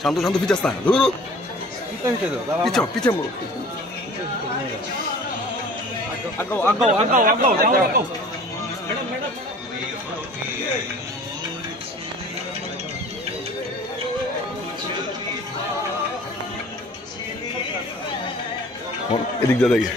শান্ত শান্ত পিছাস না পিছে মোড় এদিক দিয়ে দেখে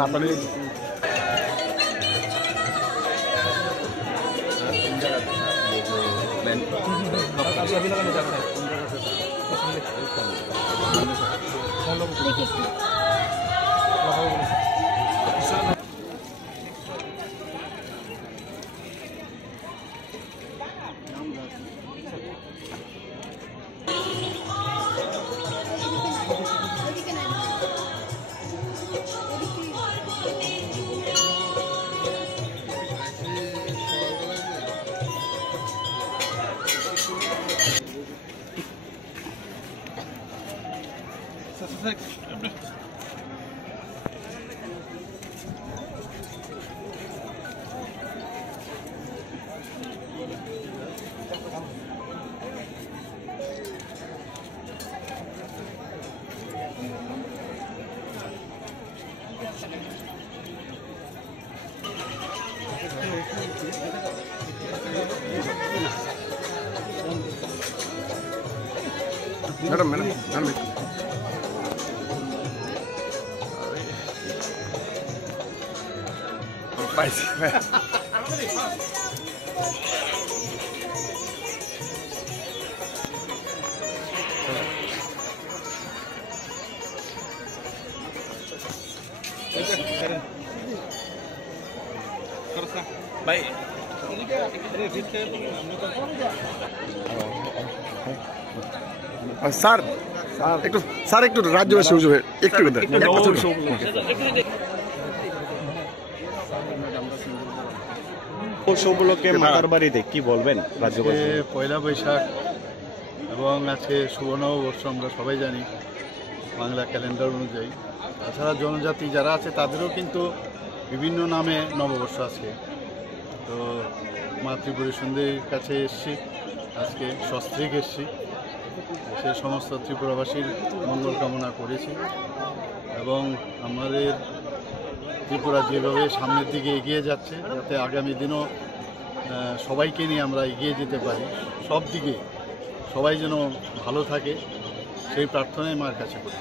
মাথা নেই मैडम मैडम मैडम भाई স্যার একটু স্যার একটু রাজ্যবাসী একটু উপলক্ষে মাতার বাড়িতে কি বলবেন রাজ্যবাসী? পয়লা বৈশাখ এবং আজকে শুভ নববর্ষ আমরা সবাই জানি বাংলা ক্যালেন্ডার অনুযায়ী। তাছাড়া জনজাতি যারা আছে তাদেরও কিন্তু বিভিন্ন নামে নববর্ষ আছে। তো মা ত্রিপুরা সুন্দরীর কাছে এসছি, আজকে সস্ত্রীক এসছি, সে সমস্ত ত্রিপুরাবাসীর মঙ্গল কামনা করেছি এবং আমাদের ত্রিপুরা যেভাবে সামনের দিকে এগিয়ে যাচ্ছে যাতে আগামী দিনও সবাইকে নিয়ে আমরা এগিয়ে যেতে পারি, সব দিকে সবাই যেন ভালো থাকে সেই প্রার্থনাই মার কাছে করি।